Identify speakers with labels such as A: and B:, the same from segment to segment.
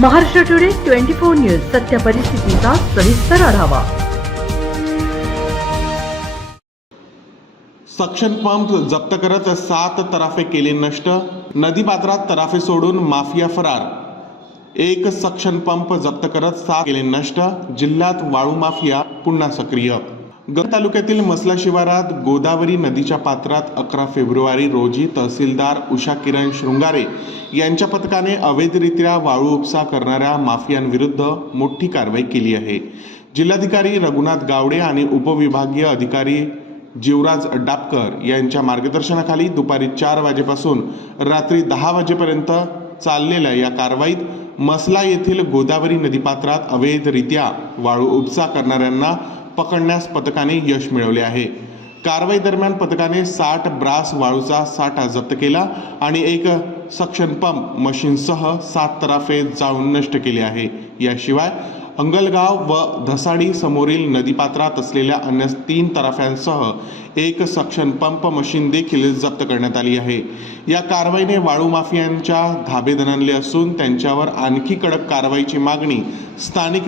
A: Maharashtra today twenty four news सत्य परिस्थितीचा सविस्तर आढावा.
B: सक्शन पंप जप्त करत सात तराफे केले नष्ट नदी पात्रात तराफे सोडून माफिया फरार. एक सक्शन पंप जप्त करत सात केले नष्ट जिल्ह्यात वाळू माफिया पुन्हा सक्रिय. गत तालुक्यातील मसला शिवारात गोदावरी नदीच्या पात्रात अकरा फेब्रुवारी रोजी तहसीलदार उषा किरण शृंगारे यांच्या पथकाने अवैधरित्या वाळू उपसा करणाऱ्या माफियांविरुद्ध मोठी कारवाई केली आहे. जिल्हाधिकारी रघुनाथ गावडे आणि उपविभागीय अधिकारी जीवराज डापकर यांच्या मार्गदर्शनाखाली दुपारी चार वाजेपासून रात्री दहा वाजेपर्यंत चाललेल्या या कारवाईत मसला येथील गोदावरी नदीपात्रात अवैधरित्या वाळू उपसा करणाऱ्यांना पकडण्यास पथकाने यश मिळवले आहे. कारवाई दरम्यान पथकाने साठ ब्रास वाळूचा साठा जप्त केला आणि एक सक्शन पंप मशीनसह सात तराफे जाळून नष्ट केले आहे. याशिवाय अंगलगाव व धसाडी समोरील नदीपात्रात असलेल्या अन्य तीन तराफ्यांसह एक सक्शन पंप मशीन देखील जप्त करण्यात आली आहे. या कारवाईने वाळू माफियांच्या धाबे दणले असून त्यांच्यावर आणखी कडक कारवाईची मागणी स्थानिक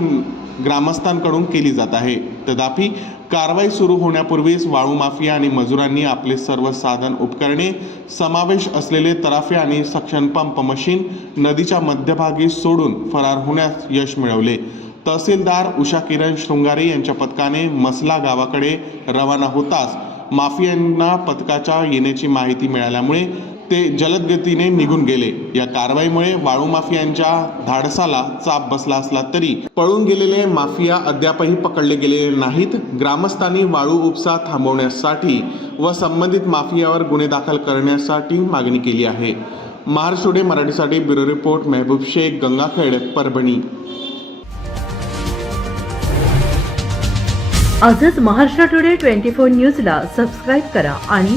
B: ग्रामस्थांकडून केली जात आहे. तथापि कारवाई सुरू होण्यापूर्वीच वाळू माफिया आणि मजुरांनी आपले सर्व साधन उपकरणे समावेश असलेले तराफे आणि सक्शन पंप मशीन नदीच्या मध्यभागी सोडून फरार होण्यास यश मिळवले. तहसीलदार उषा किरण शृंगारे यांच्या पथकाने मसला गावाकडे रवाना होताच माफियांना पथकाच्या येण्याची माहिती मिळाल्यामुळे ते जलद गतीने निघून गेले. या कारवाईमुळे वाळू माफियांच्या धाडसाला चाप बसला असला तरी पळून गेलेले माफिया अद्यापही पकडले गेलेले नाहीत. ग्रामस्थांनी वाळू उपसा थांबवण्यासाठी व संबंधित माफियावर गुन्हे दाखल करण्यासाठी मागणी केली आहे. महाराष्ट्र मराठीसाठी ब्युरो रिपोर्ट मेहबूब शेख गंगाखेड परभणी.
A: आजच महाराष्ट्र टुडे ट्वेंटी फोर न्यूजला सबस्क्राईब करा आणि